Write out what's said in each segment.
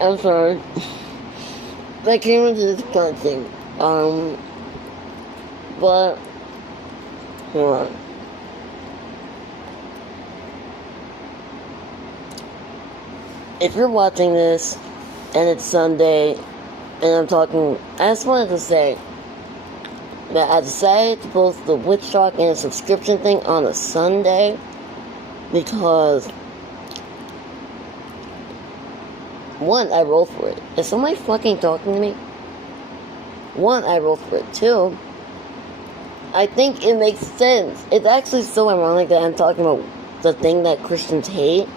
I'm sorry. I came into this kind of thing. But, hold on. If you're watching this, and it's Sunday, and I'm talking, I just wanted to say that I decided to post the Witchcraft and a subscription thing on a Sunday, because, one, I rolled for it. Is somebody fucking talking to me? One, I rolled for it. Two, I think it makes sense. It's actually so ironic that I'm talking about the thing that Christians hate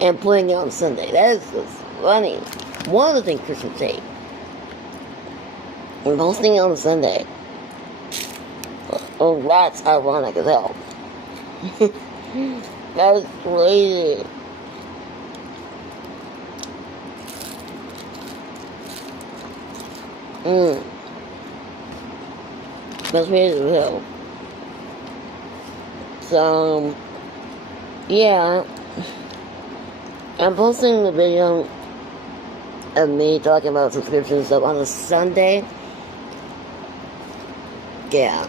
and putting it on Sunday. That is just funny. One of the things Christians hate. And posting it on Sunday. Oh, that's ironic as hell. That is crazy. That's crazy as hell. So, yeah. I'm posting the video of me talking about subscription stuff on a Sunday. Yeah.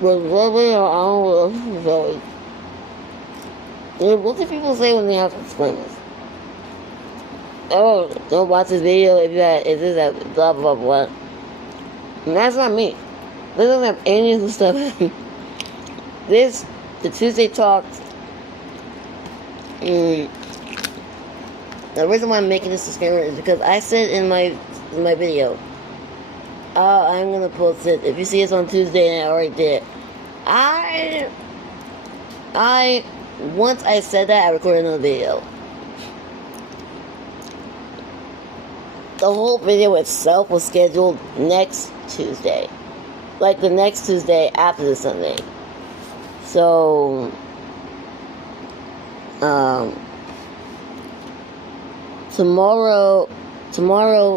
But really, I don't know. What do people say when they have disclaimers? Oh, don't watch this video if this that blah blah blah. And that's not me. This doesn't have any of the stuff. The Tuesday talks. The reason why I'm making this disclaimer is because I said in my video, I'm gonna post it. If you see us on Tuesday, and I already did. Once I said that, I recorded another video. The whole video itself was scheduled next Tuesday. Like the next Tuesday after the Sunday. So, tomorrow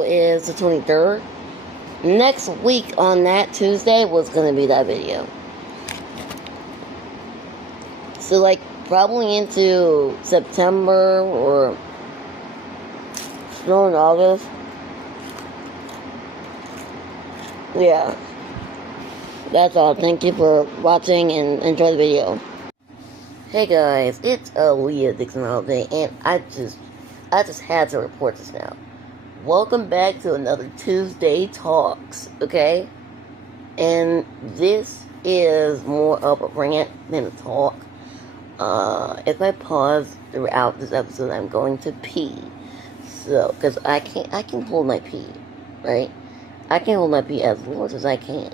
is the 23rd. Next week on that Tuesday was going to be that video. So, like, probably into September or still in August. Yeah. That's all. Thank you for watching and enjoy the video. Hey guys, it's Aaliyah Dixon Holiday, and I just had to report this now. Welcome back to another Tuesday Talks, okay? And this is more of a rant than a talk. If I pause throughout this episode, I'm going to pee. So, because I can hold my pee, right? I can hold my pee as much as I can.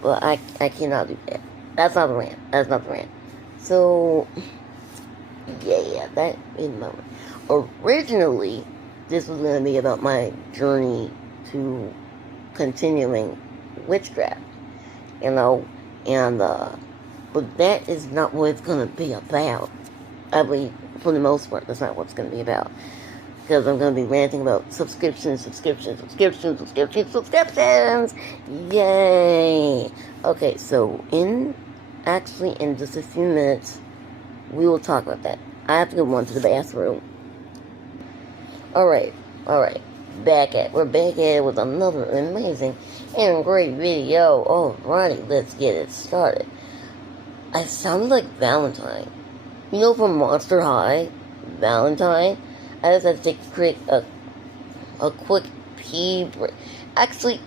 But I cannot do that. That's not the rant. So, yeah, that is my rant. Originally, this was going to be about my journey to continuing witchcraft, and but that is not what it's going to be about. I mean, for the most part, that's not what it's going to be about. Because I'm going to be ranting about subscriptions. Yay! Okay, so in just a few minutes, we will talk about that. I have to go to the bathroom. Alright. We're back at it with another amazing and great video. Alrighty, let's get it started. I sound like Valentine. You know, from Monster High, Valentine. I just had to take a quick pee break. Actually,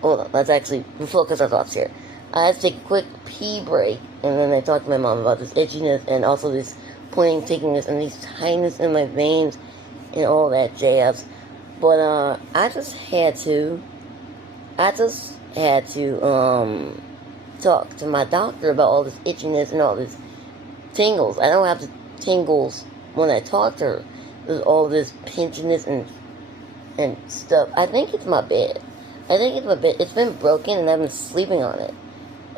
hold on, let's actually focus our thoughts here. I had to take a quick pee break, and then I talked to my mom about this itchiness, and also this pointing, tickiness, and these tightness in my veins, and all that jazz. But, I just had to talk to my doctor about all this itchiness and all this tingles. I don't have the tingles when I talk to her. There's all this pinchiness and stuff. I think it's my bed. It's been broken, and I've been sleeping on it.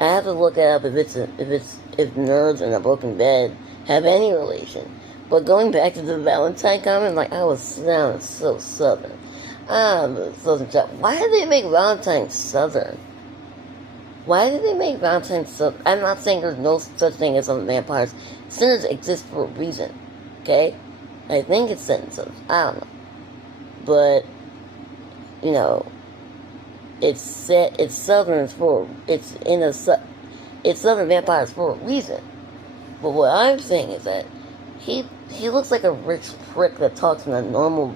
I have to look it up if nerves and a broken bed have any relation. But going back to the Valentine comment, like, I was sounding so southern. Why did they make Valentine southern? Why did they make Valentine's Southern? I'm not saying there's no such thing as Southern vampires. Sinners exist for a reason, okay? I think it's sentences. I don't know. But, you know, it's Southern vampires for a reason. But what I'm saying is that he looks like a rich prick that talks in a normal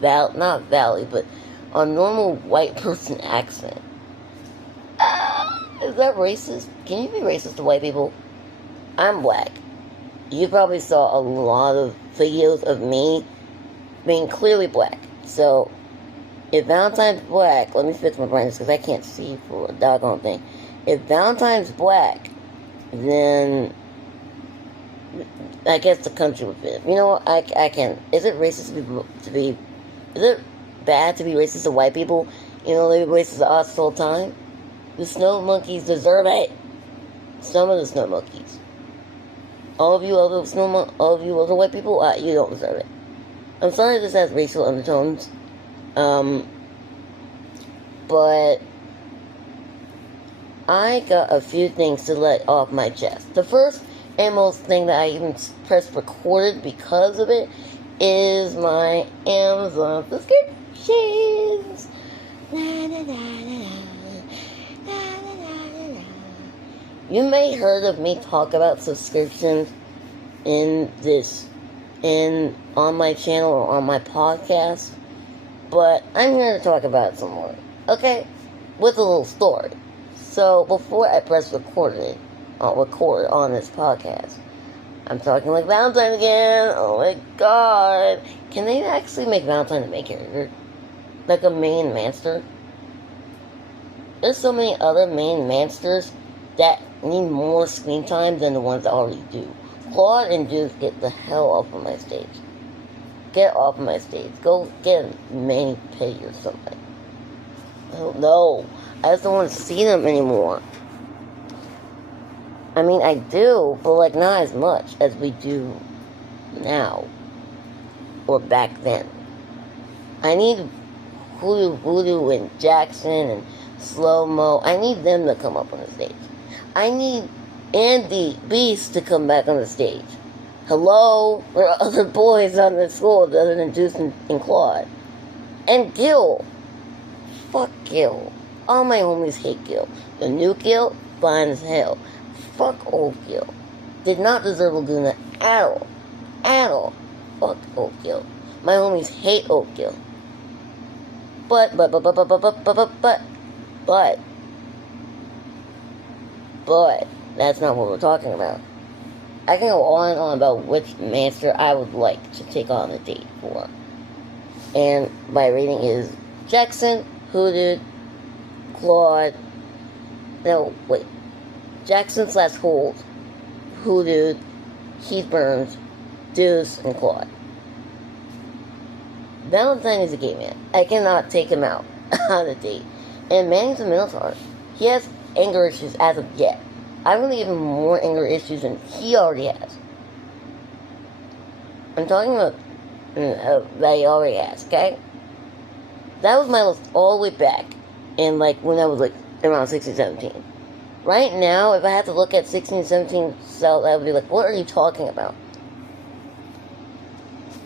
not valley, but a normal white person accent. Is that racist? Can you be racist to white people? I'm black. You probably saw a lot of videos of me being clearly black. So, if Valentine's black, let me fix my brightness because I can't see for a doggone thing. If Valentine's black, then I guess the country would fit. You know what? I can. Is it racist to be? Is it bad to be racist to white people? You know, they be racist to us the whole time. The snow monkeys deserve it. Some of the snow monkeys. All of you other white people, you don't deserve it. I'm sorry this has racial undertones. But I got a few things to let off my chest. The first and most thing that I even pressed recorded because of it is my Amazon subscriptions. You may have heard of me talk about subscriptions on my channel or on my podcast, but I'm here to talk about it some more, okay? With a little story. So before I press record on this podcast, I'm talking like Valentine again. Oh my god! Can they actually make Valentine a main character, like a main monster? There's so many other main monsters that need more screen time than the ones that already do. Claude and Deuce, get the hell off of my stage. Get off of my stage. Go get a mani-pedi or something. I don't know. I just don't want to see them anymore. I mean, I do, but like not as much as we do now. Or back then. I need Voodoo and Jackson and Slow Mo. I need them to come up on the stage. I need Andy Beast to come back on the stage. Hello? There are other boys on the school other than Deuce and Claude. And Gil. Fuck Gil. All my homies hate Gil. The new Gil, fine as hell. Fuck old Gil. Did not deserve Laguna at all. At all. Fuck old Gil. My homies hate old Gil. But, that's not what we're talking about. I can go on and on about which monster I would like to take on a date for. And my rating is Jackson, Hooded, Claude, Jackson / Holt, Hooded, Keith Burns, Deuce, and Claude. Valentine is a gay man. I cannot take him out on a date. And Manny's a Minotaur. He has anger issues as of yet. I'm going to give him more anger issues than he already has. I'm talking about that he already has, okay? That was my list all the way back in when I was around 16, 17. Right now, if I had to look at 16, 17, so I would be like, what are you talking about?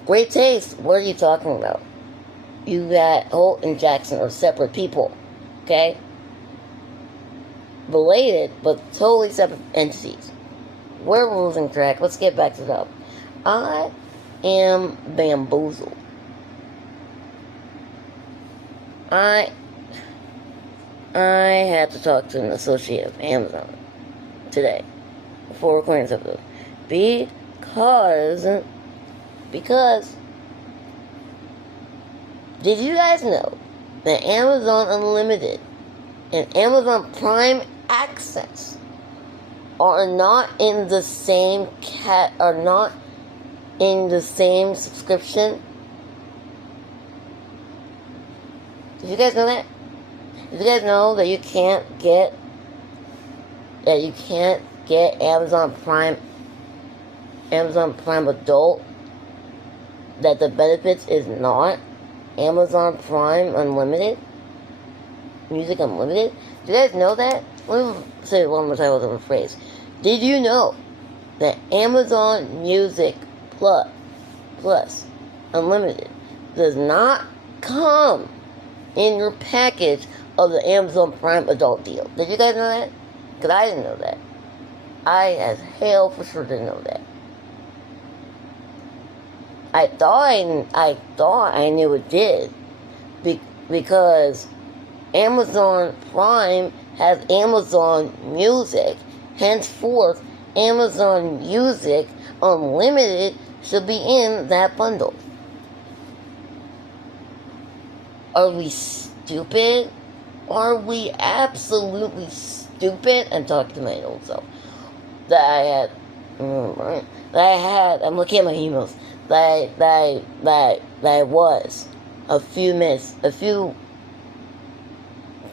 Great taste, what are you talking about? You got Holt and Jackson are separate people, okay? Related, but totally separate entities. We're losing track. Let's get back to that. I am bamboozled. I had to talk to an associate of Amazon today before recording this episode because did you guys know that Amazon Unlimited and Amazon Prime Access are not in the same subscription? Did you guys know that? Did you guys know that you can't get Amazon Prime Adult? That the benefits is not Amazon Prime Unlimited? Music Unlimited? Do you guys know that? let me say it one more time with a phrase. Did you know that Amazon Music Plus Unlimited does not come in your package of the Amazon Prime adult deal? Did you guys know that? Because I didn't know that. I, as hell, for sure didn't know that. I thought I knew it did, because Amazon Prime has Amazon Music. Henceforth, Amazon Music Unlimited should be in that bundle. Are we stupid? Are we absolutely stupid? I'm talking to my old self. I'm looking at my emails. That I was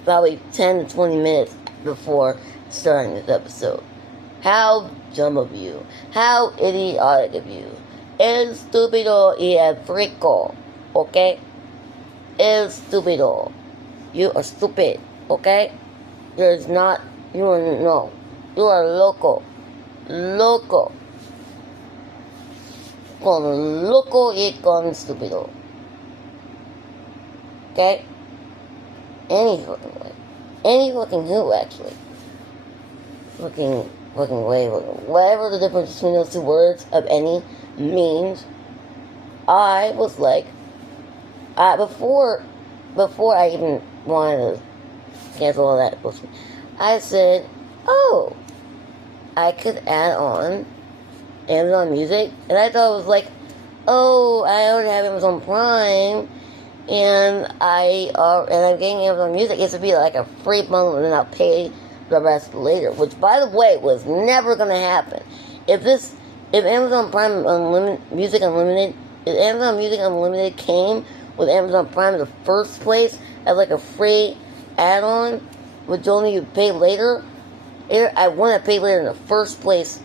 probably 10 to 20 minutes before starting this episode. How dumb of you. How idiotic of you. Es estúpido y africo. Okay? Es estúpido. You are stupid. Okay? You are loco. Loco. Con loco y con estúpido. Okay? Any fucking way. Any fucking who, actually. Fucking way. Whatever the difference between those two words of any means, I was like, before I even wanted to cancel all that bullshit, I said, oh, I could add on Amazon Music, and I thought it was like, oh, I already have Amazon Prime, and I'm getting Amazon Music. It should be like a free bundle, and then I'll pay the rest later. Which, by the way, was never gonna happen. If Amazon Music Unlimited came with Amazon Prime in the first place as like a free add-on, which only you pay later, I wouldn't have paid later in the first place.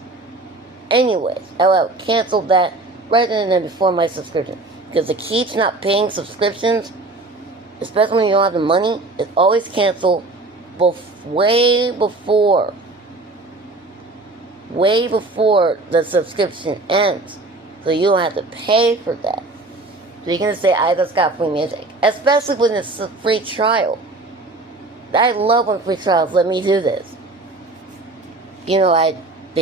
Anyways, I would have canceled that right then and then before my subscription. Because the key to not paying subscriptions, especially when you don't have the money, is always cancel way before the subscription ends. So you don't have to pay for that. So you're going to say, I just got free music. Especially when it's a free trial. I love when free trials let me do this. They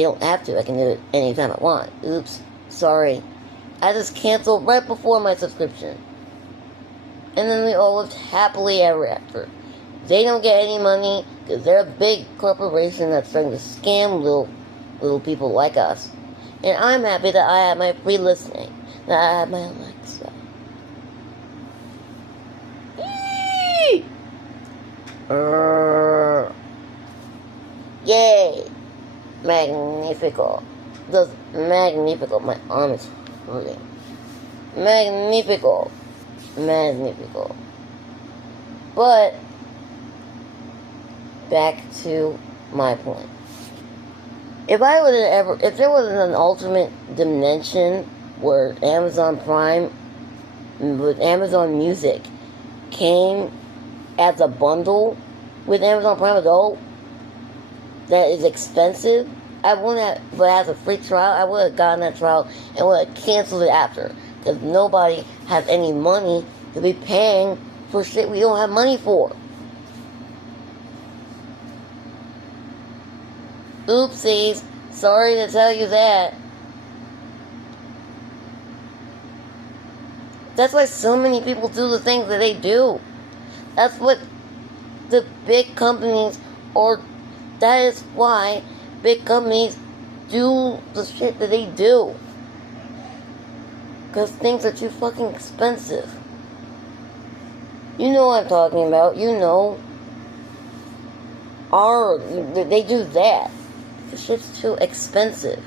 don't have to. I can do it anytime I want. Oops. Sorry. I just canceled right before my subscription. And then we all lived happily ever after. They don't get any money because they're a big corporation that's trying to scam little people like us. And I'm happy that I have my free listening. That I have my Alexa. Yay! Magnifico. Just magnifico. My arm is hurting. Magnifico. But back to my point. If there was an alternate dimension where Amazon Prime with Amazon Music came as a bundle with Amazon Prime Adult that is expensive, I wouldn't have, but as a free trial, I would have gotten that trial and would have canceled it after. Because nobody has any money to be paying for shit we don't have money for. Oopsies. Sorry to tell you that. That's why so many people do the things that they do. That's what the big companies, or that is why big companies do the shit that they do. Because things are too fucking expensive. You know what I'm talking about. You know. They do that. The shit's too expensive.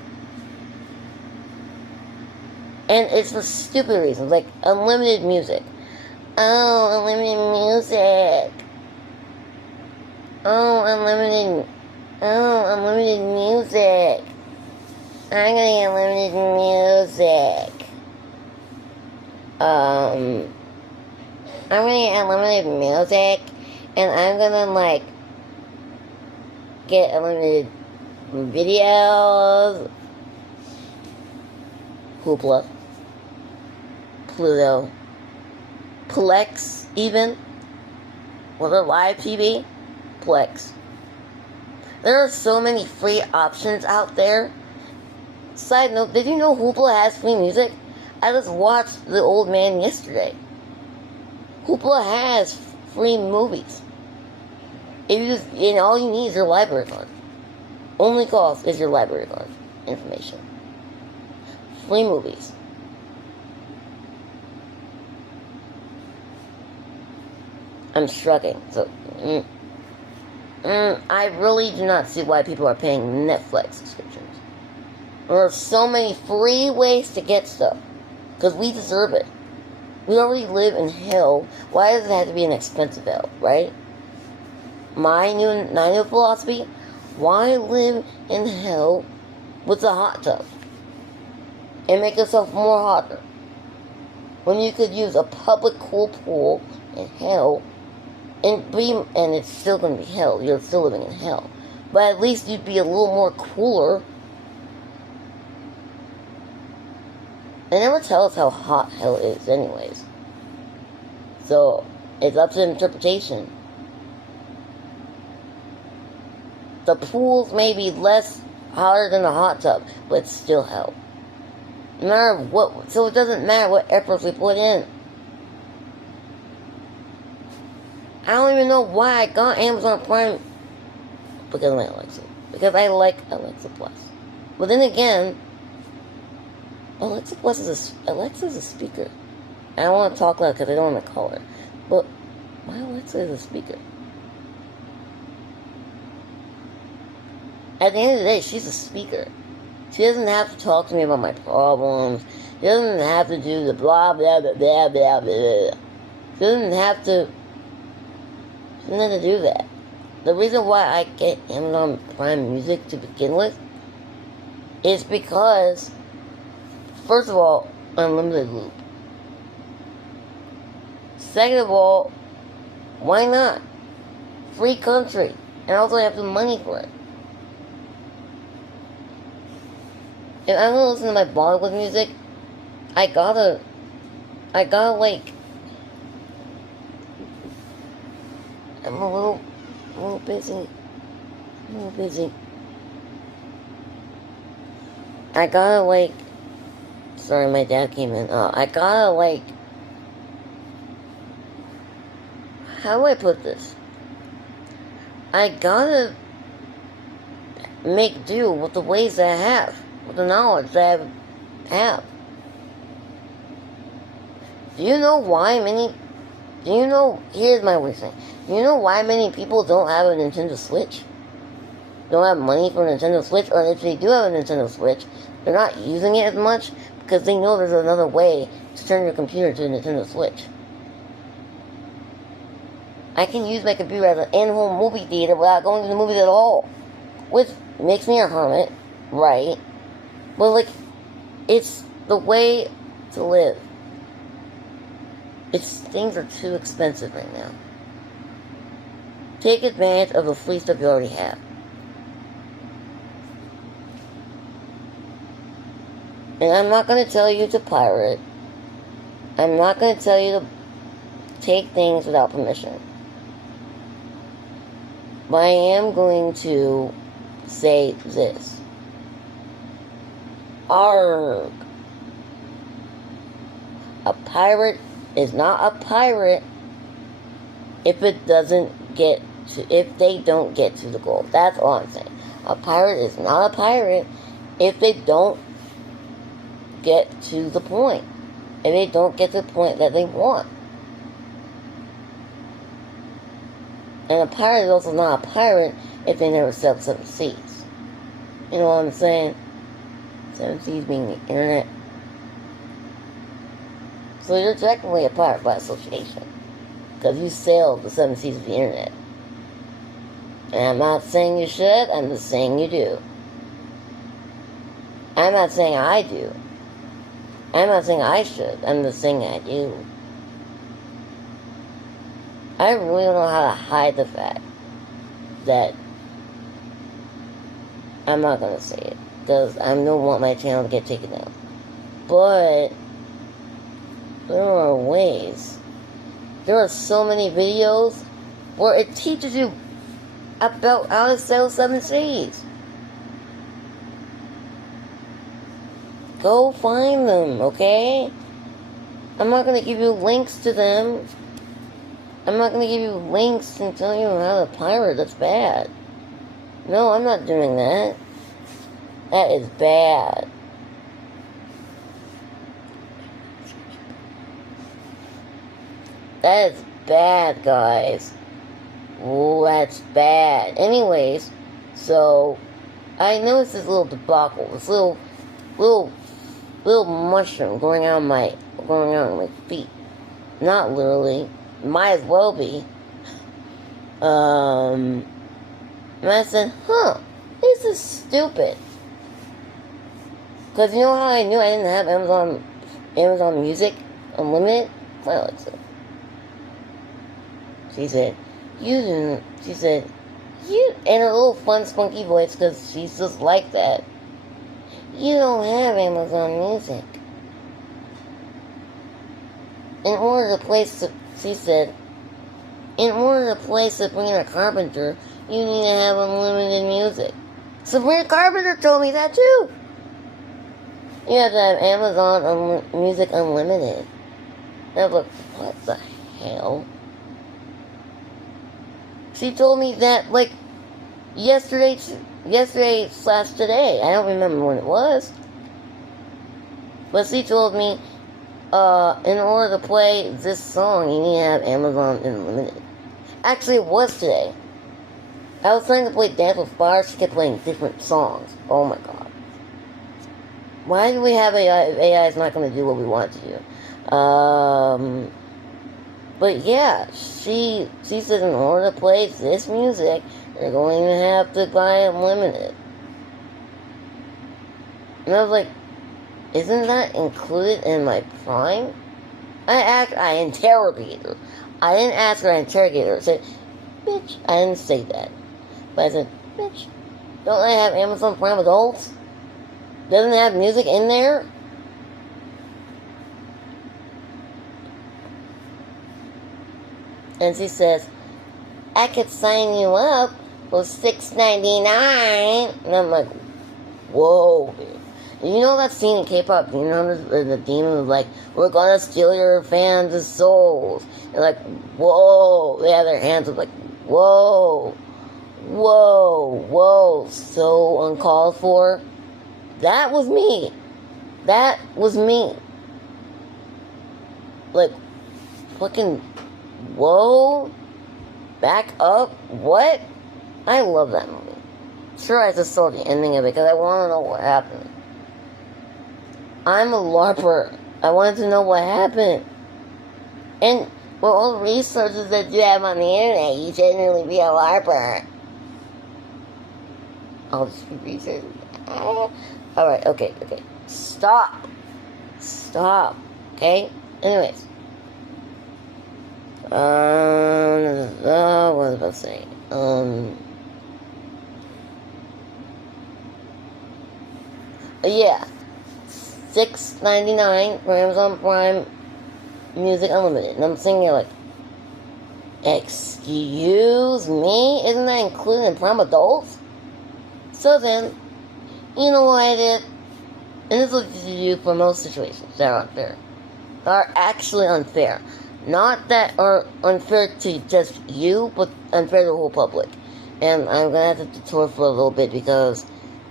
And it's for stupid reasons, like unlimited music. Oh, unlimited music. Unlimited music. I'm gonna get unlimited music. I'm gonna get unlimited music, and I'm gonna get unlimited videos. Hoopla. Pluto. Plex, even. With a live TV. Plex. There are so many free options out there. Side note, did you know Hoopla has free music? I just watched The Old Man yesterday. Hoopla has free movies. And all you need is your library card. Only cost is your library card information. Free movies. I'm shrugging. So, I really do not see why people are paying Netflix subscriptions. There are so many free ways to get stuff. Because we deserve it. We already live in hell. Why does it have to be an expensive hell, right? My new philosophy, why live in hell with a hot tub? And make yourself more hotter. When you could use a public cool pool in hell, and it's still going to be hell. You're still living in hell. But at least you'd be a little more cooler. They never tell us how hot hell is anyways. So, it's up to interpretation. The pools may be less hotter than a hot tub, but it's still hell. No matter what, so it doesn't matter what efforts we put in. I don't even know why I got Amazon Prime. Because of my Alexa. Because I like Alexa Plus. But then again, Alexa's a speaker. I don't want to talk loud because I don't want to call her. But my Alexa is a speaker. At the end of the day, she's a speaker. She doesn't have to talk to me about my problems. She doesn't have to do the blah, blah, blah, blah, blah, blah. She doesn't have to do that. The reason why I get Amazon Prime Music to begin with is because, first of all, unlimited loop. Second of all, why not? Free country. And also I have the money for it. If I'm gonna listen to my Bollywood music, I gotta like, I'm a little busy. I gotta like, sorry, my dad came in. I gotta like, how do I put this? I gotta make do with the ways that I have, with the knowledge that I have. Here's my weird thing. Do you know why many people don't have a Nintendo Switch? Don't have money for a Nintendo Switch? Or if they do have a Nintendo Switch, they're not using it as much because they know there's another way to turn your computer to a Nintendo Switch. I can use my computer as an in-home movie theater without going to the movies at all. Which makes me a hermit, right? But like, it's the way to live. Things are too expensive right now. Take advantage of the free stuff you already have. And I'm not going to tell you to pirate. I'm not going to tell you to take things without permission. But I am going to say this. Arrgh. A pirate is not a pirate if they don't get to the goal. That's all I'm saying. A pirate is not a pirate if they don't get to the point. If they don't get to the point that they want. And a pirate is also not a pirate if they never sailed the 7 seas. You know what I'm saying? 7 seas being the internet. So you're technically a pirate by association. Because you sailed the 7 seas of the internet. And I'm not saying you should, I'm just saying you do. I'm not saying I do. I'm not saying I should, I'm just saying I do. I really don't know how to hide the fact that I'm not gonna say it because I don't want my channel to get taken down. But there are ways. There are so many videos where it teaches you about how to sell 7 shades. Go find them, okay? I'm not gonna give you links to them. I'm not gonna give you links and tell you how to pirate. That's bad. No, I'm not doing that. That is bad. That is bad, guys. Oh, that's bad. Anyways, so I noticed this little debacle, this little mushroom going on my feet. Not literally. Might as well be. And I said, this is stupid. Because you know how I knew I didn't have Amazon Music Unlimited? Well, it's she said, you, in a little fun, spunky voice, because she's just like that. You don't have Amazon Music. She said, in order to play Sabrina Carpenter, you need to have unlimited music. Sabrina Carpenter told me that too. You have to have Amazon Music Unlimited. And I was like, what the hell? She told me that, like, yesterday/today. I don't remember when it was. But she told me, in order to play this song, you need to have Amazon Unlimited. Actually, it was today. I was trying to play Dance with Fire. She kept playing different songs. Oh my god. Why do we have AI if AI is not going to do what we want it to do? But yeah, she said in order to play this music, you're going to have to buy Unlimited. And I was like, isn't that included in my Prime? I interrogated her. I didn't ask her, I interrogated her. I said, bitch, I didn't say that. But I said, bitch, don't I have Amazon Prime Adults? Doesn't it have music in there? And she says, I could sign you up for $6.99. And I'm like, whoa, dude. You know that scene in K-pop, you know the demon was like, we're gonna steal your fans' souls. And like, whoa. They have their hands up like, whoa. Whoa, whoa. So uncalled for. That was me. That was me. Like, fucking, whoa. Back up. What? I love that movie. Sure, I just saw the ending of it because I want to know what happened. I'm a LARPer. I wanted to know what happened. And with all the resources that you have on the internet, you shouldn't really be a LARPer. I'll just be researching. Alright, okay. Stop. Okay? Anyways. What was I about to say? Yeah. $6.99 for Amazon Prime Music Unlimited. And I'm sitting here like, excuse me? Isn't that included in Prime Adults? So then, you know what I did? And this is what you do for most situations that are unfair. That are actually unfair. Not that are unfair to just you, but unfair to the whole public. And I'm going to have to detour for a little bit because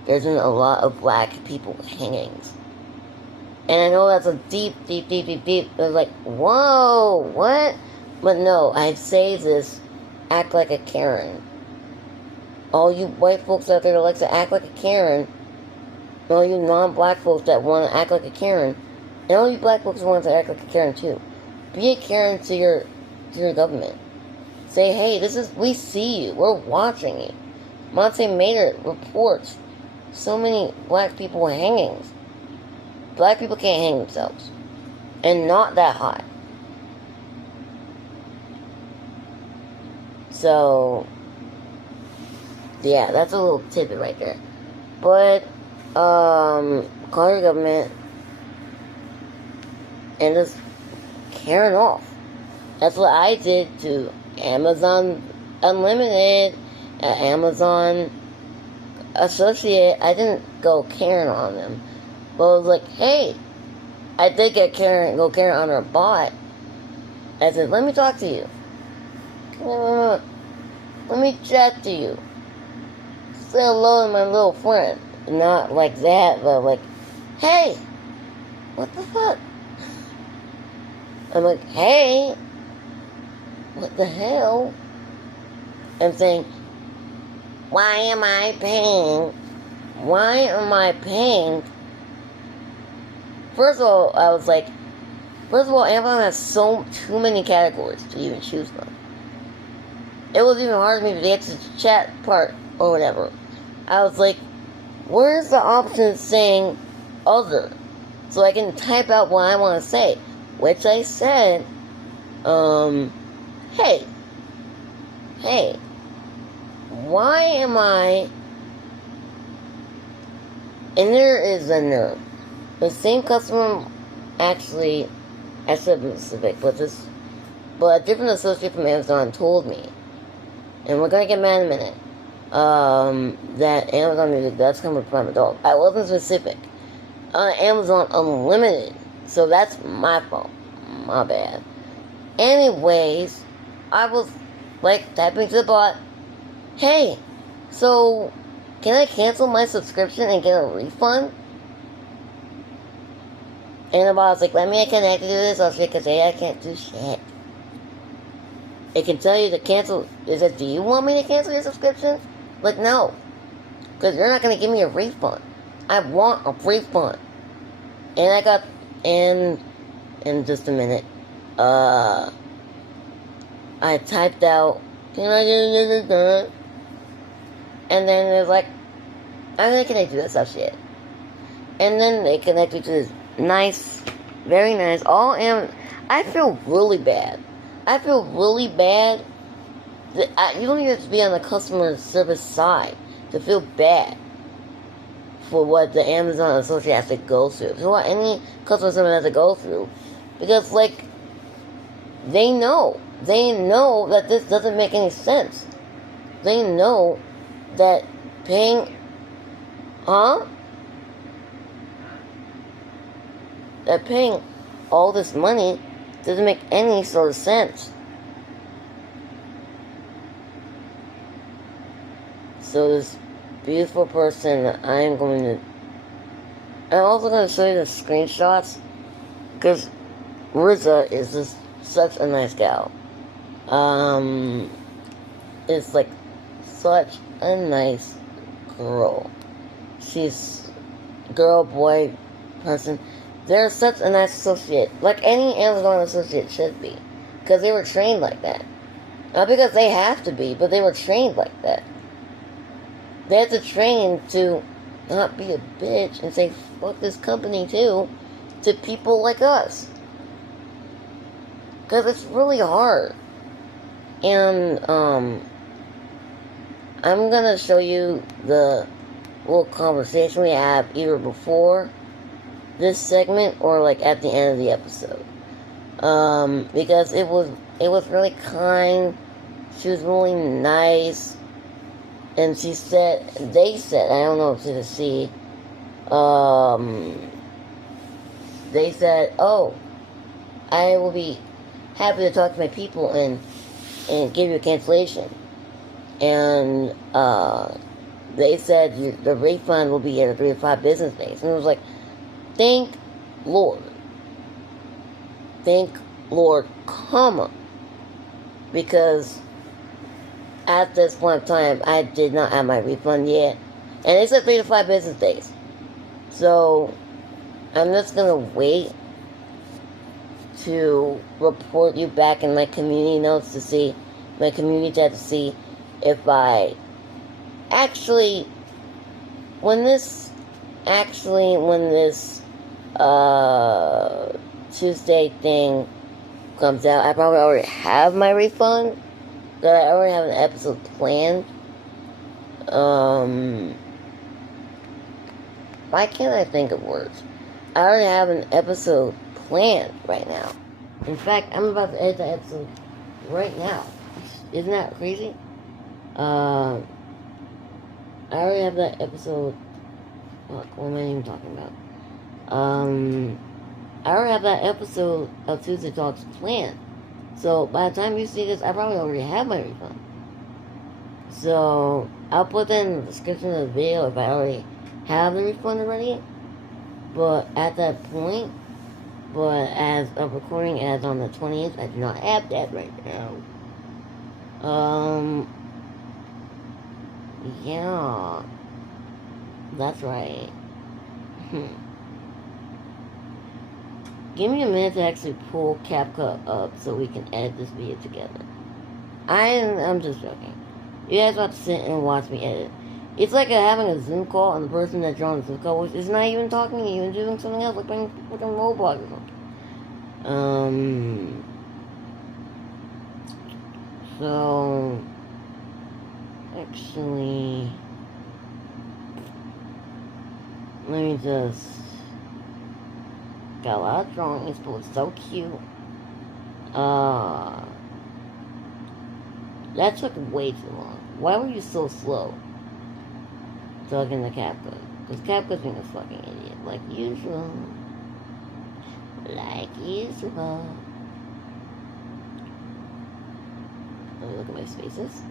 there's been a lot of black people hangings. And I know that's a deep. It's like, whoa, what? But no, I say this, act like a Karen. All you white folks out there that like to act like a Karen, and all you non-black folks that want to act like a Karen, and all you black folks who want to act like a Karen too. Be a Karen to your government. Say, hey, we see you, we're watching you. Monte Mater reports so many black people hangings. Black people can't hang themselves. And not that high. So, yeah, that's a little tidbit right there. But, call your government and just carrying off. That's what I did to Amazon Unlimited, Amazon Associate. I didn't go Karen on them. But I was like, hey, I did go Karen on her bot. I said, let me talk to you. Let me chat to you. Say hello to my little friend. Not like that, but like, hey, what the fuck? I'm like, hey, what the hell? I'm saying, why am I paying? Why am I paying? First of all, I was like, Amazon has too many categories to even choose from. It was even hard for me to get to the chat part or whatever. I was like, where's the option saying other? So I can type out what I want to say. Which I said, hey, why am I, and there is a nerve. The same customer actually, I said specific, but a different associate from Amazon told me, and we're gonna get mad in a minute, that Amazon Music does come with Prime Adult. I wasn't specific. Amazon Unlimited. So that's my fault. My bad. Anyways, I was like typing to the bot, hey, so can I cancel my subscription and get a refund? And the bot was like, let me connect to this. I was like, because I can't do shit. It can tell you to cancel. It says, do you want me to cancel your subscription? Like, no. Because you're not going to give me a refund. I want a refund. And I got, in just a minute, I typed out, can I do this? And then it was like, I'm going to connect to this stuff shit. And then they connected to this nice, very nice, I feel really bad. You don't even have to be on the customer service side to feel bad for what the Amazon associate has to go through. So what any customer service has to go through. Because, like, they know that this doesn't make any sense. They know that paying, that paying all this money doesn't make any sort of sense. So this beautiful person, I'm also going to show you the screenshots, because Riza is just such a nice gal. It's like such a nice girl. She's girl, boy, person. They're such a nice associate, like any Amazon associate should be, because they were trained like that. Not because they have to be, but they were trained like that. They had to train to not be a bitch and say fuck this company too to people like us. Because it's really hard. And I'm gonna show you the little conversation we have either before this segment or like at the end of the episode. Because it was really kind. She was really nice. And they said, I don't know if it's a C, they said, oh, I will be happy to talk to my people and give you a cancellation. And, they said the refund will be at 3 to 5 business days. And it was like, thank Lord, comma, because at this point in time, I did not have my refund yet. And they said 3 to 5 business days. So, I'm just going to wait to report you back in my community notes to see, my community chat to see if I actually, when this Tuesday thing comes out, I probably already have my refund. That I already have an episode planned. Why can't I think of words? I already have an episode planned right now. In fact, I'm about to edit the episode right now. Isn't that crazy? I already have that episode. Fuck, what am I even talking about? I already have that episode of Tuesday Talks planned. So by the time you see this, I probably already have my refund. So I'll put that in the description of the video if I already have the refund already. But at that point, as of recording as on the 20th, I do not have that right now. Yeah, that's right. Give me a minute to actually pull CapCut up so we can edit this video together. I'm just joking. You guys have to sit and watch me edit. It's like having a Zoom call and the person that you're on the Zoom call with is not even talking to you and doing something else, like playing fucking Roblox or something. So, actually, let me just, got a lot of drawings, but it's so cute. That took way too long. Why were you so slow talking to CapCut? Because CapCut's being a fucking idiot, like usual. Like usual. Let me look at my spaces.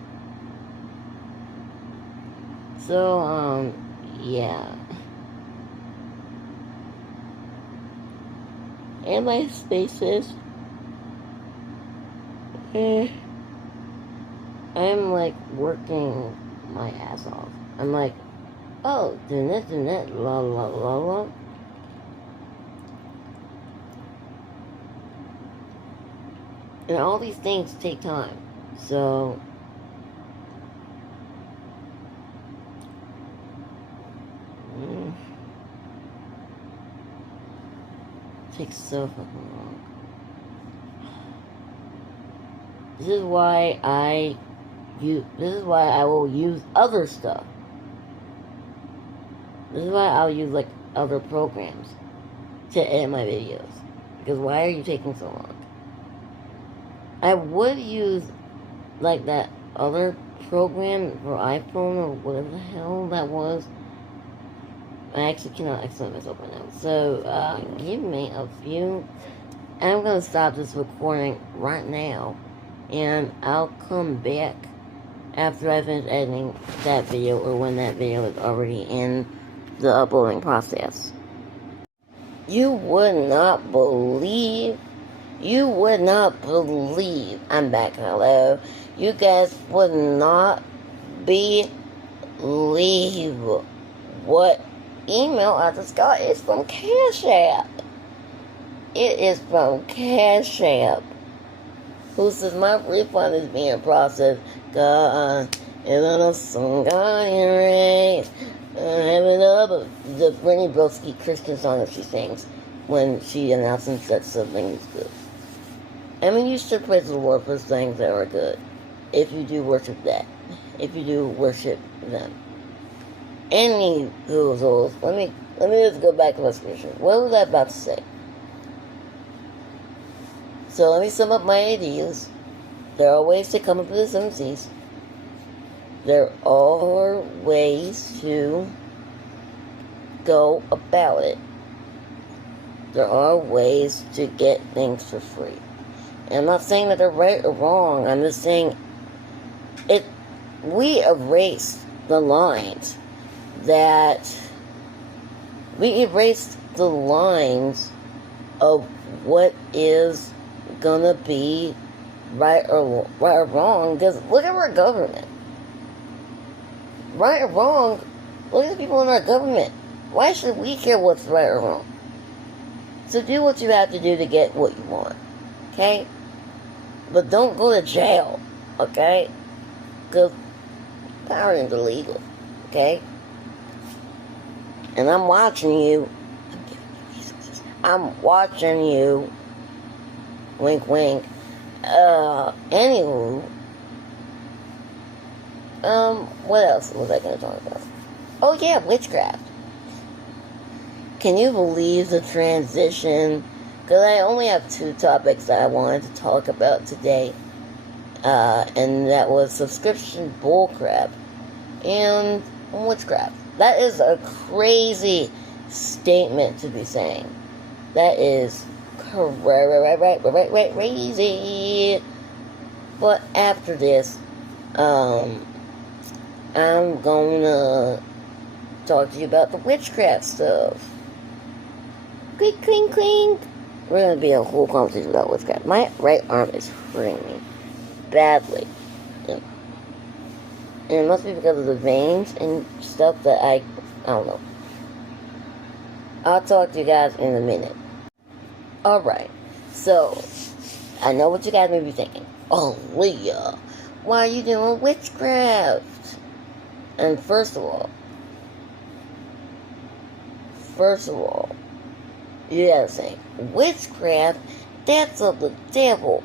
So, yeah. And my spaces. I'm like working my ass off. I'm like, oh, doing this, la la la la. And all these things take time. So, it takes so fucking long. This is why I will use other stuff. This is why I'll use like other programs to edit my videos. Because why are you taking so long? I would use like that other program for iPhone or whatever the hell that was. I actually cannot explain myself right now. So give me a few. I'm gonna stop this recording right now. And I'll come back after I finish editing that video or when that video is already in the uploading process. You would not believe, I'm back, hello. You guys would not believe what email I just got. It's from Cash App. It is from Cash App. Who says my refund is being processed? God, and then a song got erased. Having up the Brittany Broski Christian song that she sings when she announces that something is good. I mean, you should praise the Lord for things that are good. If you do worship that. If you do worship them. Anywho, let me just go back to my scripture. What was I about to say? So let me sum up my ideas. There are ways to come up with the 7 C's. There are ways to go about it. There are ways to get things for free. And I'm not saying that they're right or wrong. I'm just saying we erased the lines of what is gonna be right or wrong. Because look at our government. Right or wrong, look at the people in our government. Why should we care what's right or wrong? So do what you have to do to get what you want. Okay? But don't go to jail. Okay? Because power is illegal. Okay? And I'm watching you. I'm watching you. Wink, wink. Anywho. What else was I going to talk about? Oh, yeah, Witchcraft. can you believe the transition? Because I only have 2 topics that I wanted to talk about today. And that was subscription bullcrap and witchcraft. That is a crazy statement to be saying. That is crazy. But after this, I'm gonna talk to you about the witchcraft stuff. Clink, clink, clink. We're gonna be a whole conversation about witchcraft. My right arm is hurting me badly. And it must be because of the veins and stuff that I don't know. I'll talk to you guys in a minute. Alright, so I know what you guys may be thinking. Oh, Leah, why are you doing witchcraft? And first of all, you gotta say, witchcraft, that's of the devil.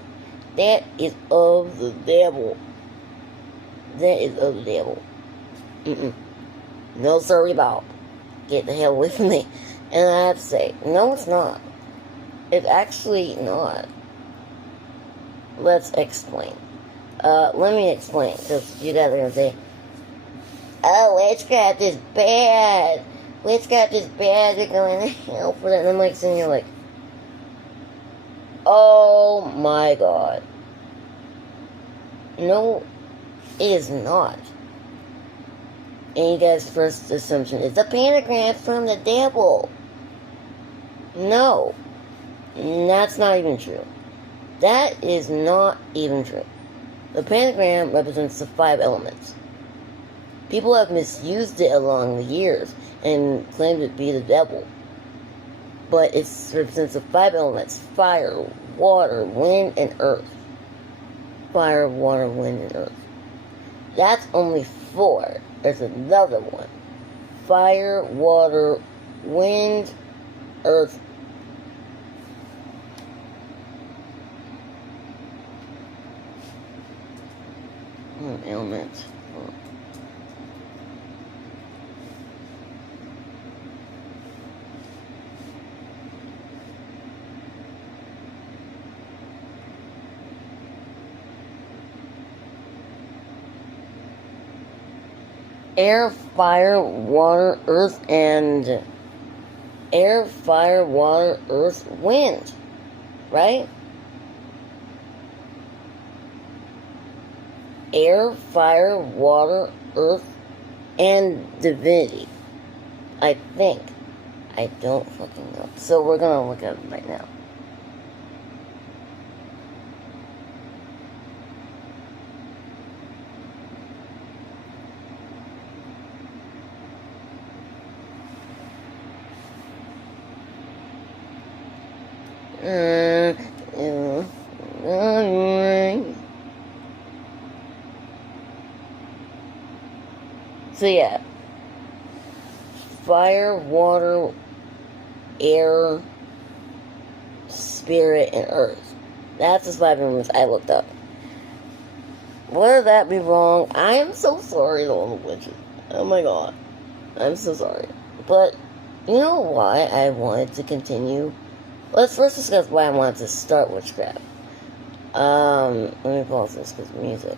That is of the devil. That is of the devil. No, sorry, Bob. Get the hell away from me. And I have to say, no, it's not. It's actually not. Let's explain. Let me explain, because you guys are going to say, oh, witchcraft is bad. Witchcraft is bad. You're going to hell for that. And I'm like sitting here like, oh my god. No, it is not. And you guys' first assumption is the pentagram from the devil. No, that's not even true. That is not even true. The pentagram represents the 5 elements. People have misused it along the years and claimed it to be the devil. But it represents the 5 elements: fire, water, wind, and earth. Fire, water, wind, and earth. That's only 4. There's another one. Fire, water, wind, earth. Elements. Air, fire, water, earth, and air, fire, water, earth, wind. Right? Air, fire, water, earth, and divinity. I think. I don't fucking know. So we're gonna look at it right now. So yeah, fire, water, air, spirit, and earth. That's the 5 elements I looked up. Whether that be wrong, I am so sorry to all the witches. Oh my god. I'm so sorry. But, you know why I wanted to continue? Let's first discuss why I wanted to start witchcraft. Let me pause this because music.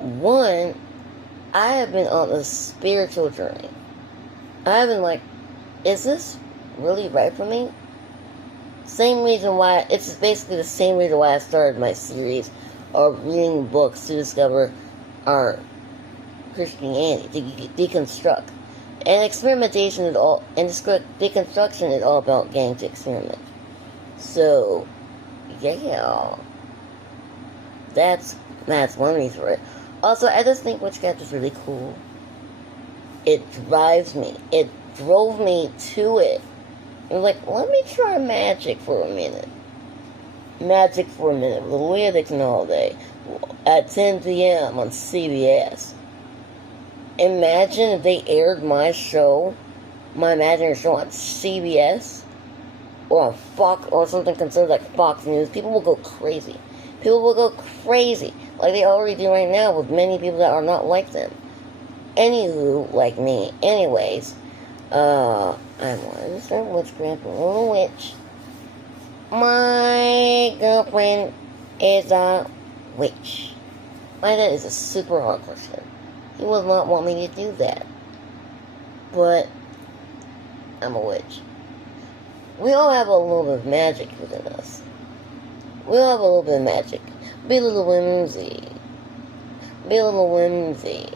One, I have been on a spiritual journey. I have been like, is this really right for me? Same reason why, it's basically the same reason why I started my series of reading books to discover our Christianity, to deconstruct. And experimentation is all, and deconstruction is all about getting to experiment. So, yeah. That's one reason for it. Also, I just think witchcraft is really cool. It drives me. It drove me to it. I was like, let me try magic for a minute. Magic for a minute. With Leah Dixon all day. At 10 p.m. on CBS. Imagine if they aired my show, my imaginary show on CBS. Or on Fox, or something considered like Fox News. People will go crazy. People will go crazy. Like they already do right now with many people that are not like them. Anywho, like me. Anyways, I wanted to start witchcraft. I'm a witch. My girlfriend is a witch. My dad is a super hard person. He would not want me to do that. But I'm a witch. We all have a little bit of magic within us. We all have a little bit of magic. Be a little whimsy. Be a little whimsy.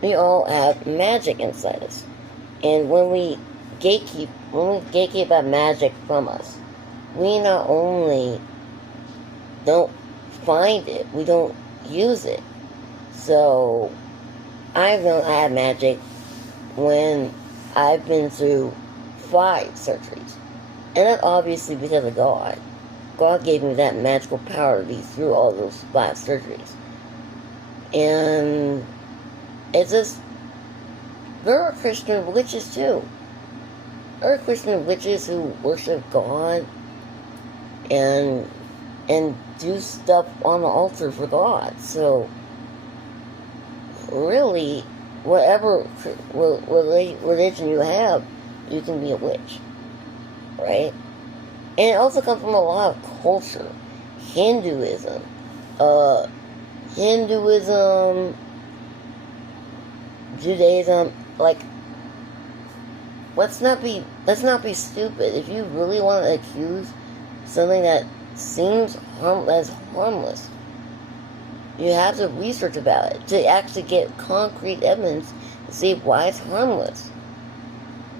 We all have magic inside us. And when we gatekeep that magic from us, we not only don't find it, we don't use it. So, I've known I have magic when I've been through 5 surgeries. And that's obviously because of God. God gave me that magical power to be through all those 5 surgeries. And it's just, there are Christian witches too. There are Christian witches who worship God and do stuff on the altar for God. So, really, whatever religion you have, you can be a witch. Right? And it also comes from a lot of culture. Hinduism, Judaism, like, let's not be stupid. If you really want to accuse something that seems harmless, you have to research about it to actually get concrete evidence to see why it's harmless.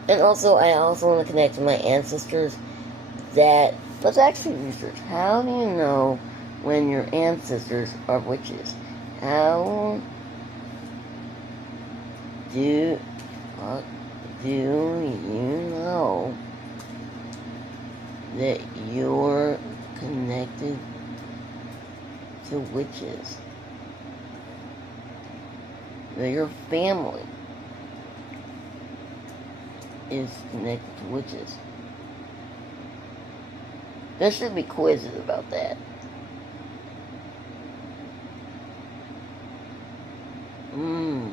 And also, I also want to connect to my ancestors that, let's actually research. How do you know when your ancestors are witches? How do you know that you're connected to witches? That your family is connected to witches. There should be quizzes about that. Ooh.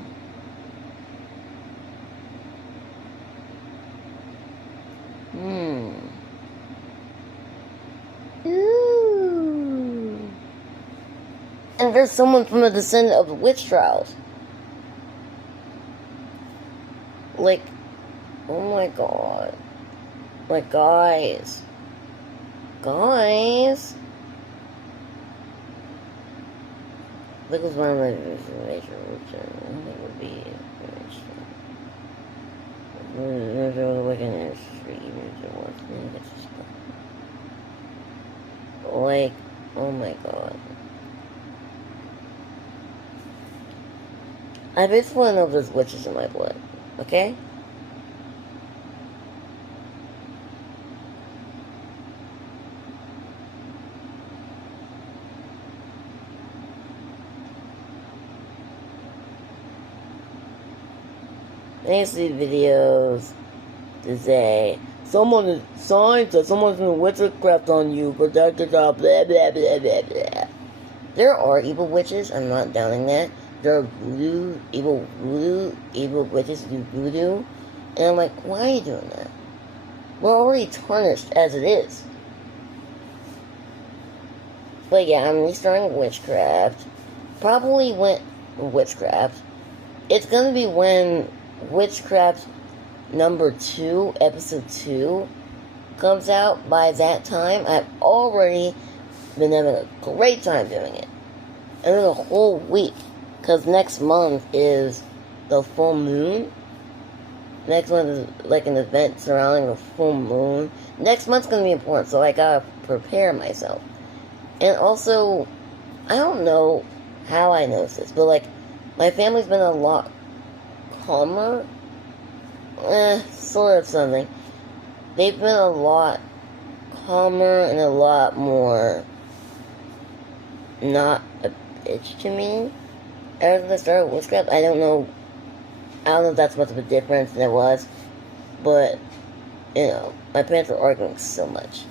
And there's someone from a descendant of the witch trials. Like, oh my god. Like, guys. Look at one of my information, which I think would be like, oh my god. I just want to know if there's witches in my blood, okay? I see videos to say someone is signs that someone's doing witchcraft on you, protect yourself, blah blah blah blah blah. There are evil witches, I'm not doubting that. There are evil witches who do voodoo. And I'm like, why are you doing that? We're already tarnished as it is. But yeah, I'm restarting witchcraft. Probably when witchcraft. It's gonna be when Witchcraft number 2, episode 2, comes out. By that time, I've already been having a great time doing it. And then a whole week, because next month is the full moon. Next month is like an event surrounding the full moon. Next month's going to be important, so I gotta prepare myself. And also, I don't know how I noticed this, but like, my family's been a lot calmer, sort of something. They've been a lot calmer and a lot more not a bitch to me ever since I started witchcraft. I don't know if that's much of a difference than it was, but, you know, my parents were arguing so much.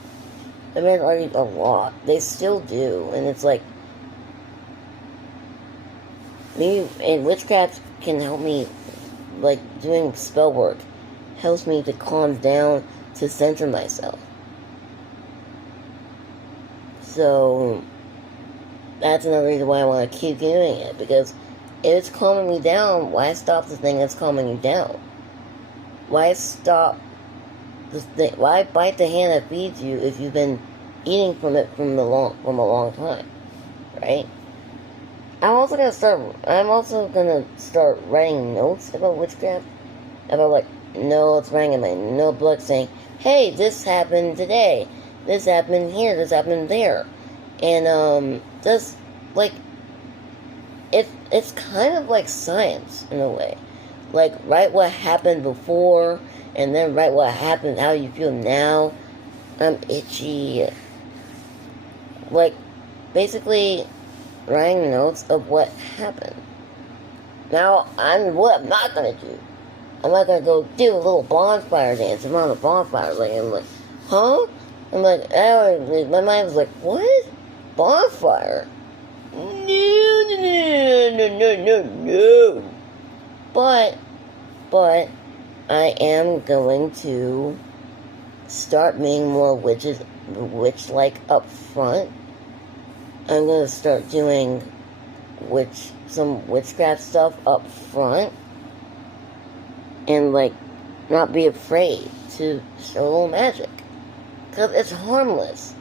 My parents argued a lot. They still do, and it's like, Me and witchcraft can help me, like doing spell work helps me to calm down, to center myself. So that's another reason why I want to keep doing it, because if it's calming me down, why stop the thing that's calming you down? Why stop the thing? Why bite the hand that feeds you if you've been eating from it from a long time, right? I'm also gonna start writing notes about witchcraft, about like notes, writing in my notebook saying, "Hey, this happened today. This happened here. This happened there," and just like it's kind of like science in a way. Like, write what happened before, and then write what happened, how you feel now. I'm itchy. Like, basically, writing notes of what happened. Now, what I'm not gonna do. I'm not gonna go do a little bonfire dance around the bonfire. Like, I'm like, huh? I'm like, my mind was like, what? Bonfire? No. But I am going to start being more witch-like up front. I'm going to start doing some witchcraft stuff up front. And, like, not be afraid to show a little magic. Because it's harmless.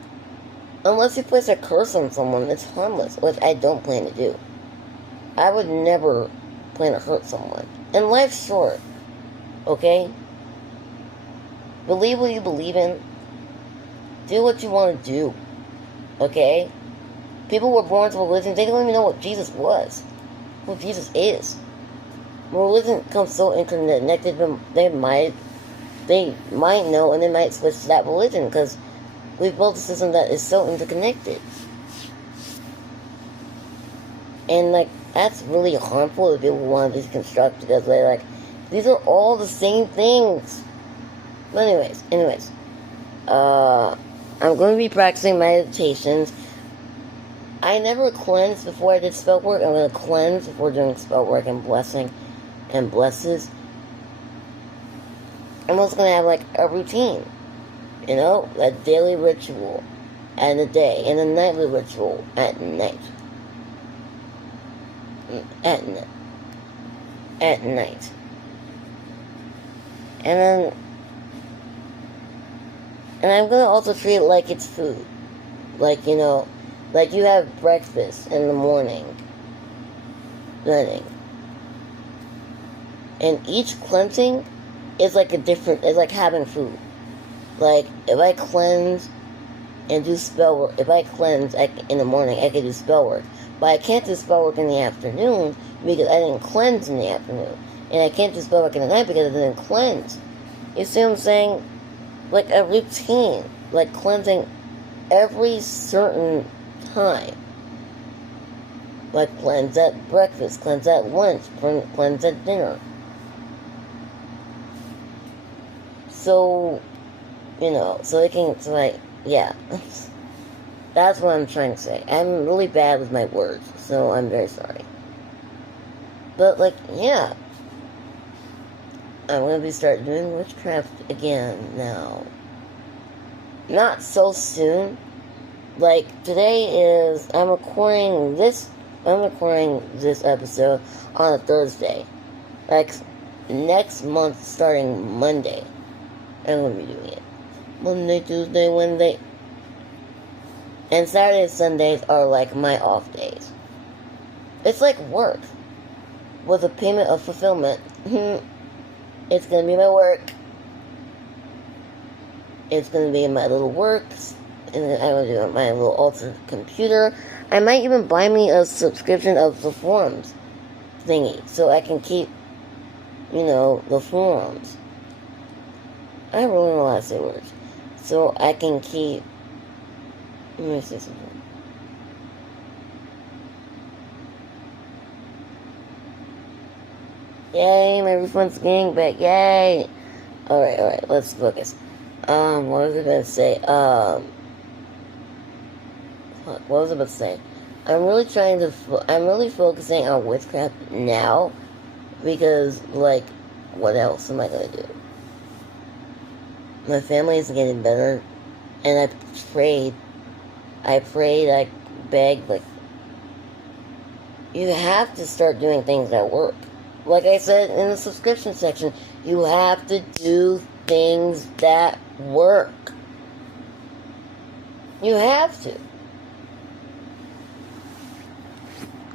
Unless you place a curse on someone, it's harmless, which I don't plan to do. I would never plan to hurt someone. And life's short. Okay? Believe what you believe in. Do what you want to do. Okay? People were born to religion, they don't even know what Jesus was. What Jesus is. Religion comes so interconnected, they might know, and they might switch to that religion, because we've built a system that is so interconnected. And, like, that's really harmful to people who want to deconstruct, because they're like, these are all the same things. But anyways, I'm going to be practicing meditations. I never cleansed before I did spell work. I'm going to cleanse before doing spell work and blessing and blesses. I'm also going to have, like, a routine. You know, a daily ritual at the day, and a nightly ritual at night. At night. And I'm gonna also treat it like it's food. Like, you know, like you have breakfast in the morning. And each cleansing is like it's like having food. Like, if I cleanse and do spell work, if I cleanse in the morning, I can do spell work. But I can't do spell work in the afternoon because I didn't cleanse in the afternoon. And I can't do spell work in the night because I didn't cleanse. You see what I'm saying? Like a routine. Like cleansing every certain time. Like cleanse at breakfast, cleanse at lunch, cleanse at dinner. So, you know, yeah. That's what I'm trying to say. I'm really bad with my words, so I'm very sorry. But, like, yeah. I'm going to start doing witchcraft again now. Not so soon. Like, I'm recording this episode on a Thursday. Like, next month, starting Monday, I'm going to be doing it. Monday, Tuesday, Wednesday. And Saturdays and Sundays are like my off days. It's like work. With a payment of fulfillment. It's going to be my work. It's going to be my little works. And then I'm going to do my little altered computer. I might even buy me a subscription of the forums thingy. So I can keep, you know, the forums. I really don't know how to say words. So I can keep... Let me say something. Yay, my refund's getting back. Yay! Alright, let's focus. What was I going to say? What was I about to say? I'm really I'm really focusing on witchcraft now, because, like, what else am I gonna do? My family is getting better, and I begged, like, you have to start doing things that work. Like I said in the subscription section, you have to do things that work. You have to.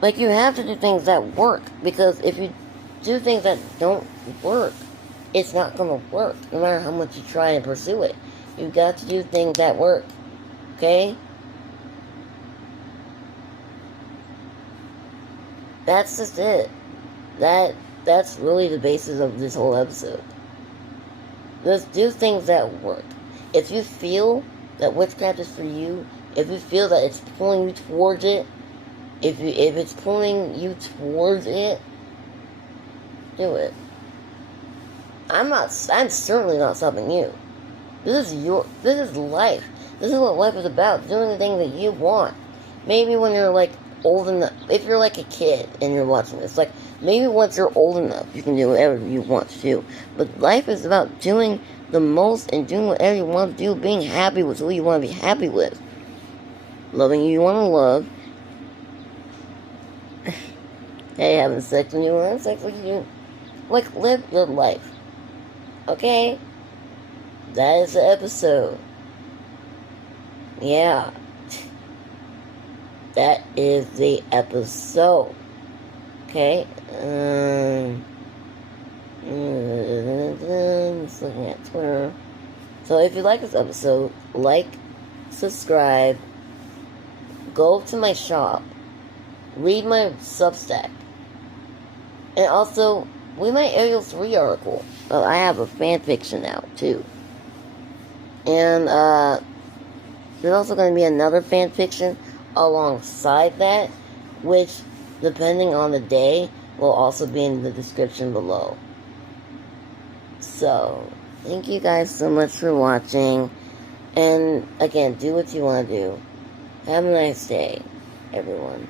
Like, you have to do things that work, because if you do things that don't work, it's not going to work, no matter how much you try and pursue it. You've got to do things that work, okay? That's just it. That's really the basis of this whole episode. Just do things that work. If you feel that witchcraft is for you, if you feel that it's pulling you towards it, if it's pulling you towards it, do it. I'm certainly not stopping you. This is life. This is what life is about, doing the things that you want. Maybe when you're, like, old enough, if you're like a kid and you're watching this, like, maybe once you're old enough, you can do whatever you want to do. But life is about doing the most and doing whatever you want to do, being happy with who you want to be happy with, loving who you want to love, hey, having sex when you want to have sex with you. Like, live your life. Okay? That is the episode. Yeah. That is the episode. Okay? Just looking at Twitter. So if you like this episode, like, subscribe, go to my shop, read my Substack, and also read my Ariel 3 article. I have a fan fiction out too. And there's also going to be another fan fiction alongside that, which, depending on the day, will also be in the description below. So, thank you guys so much for watching. And again, do what you want to do. Have a nice day, everyone.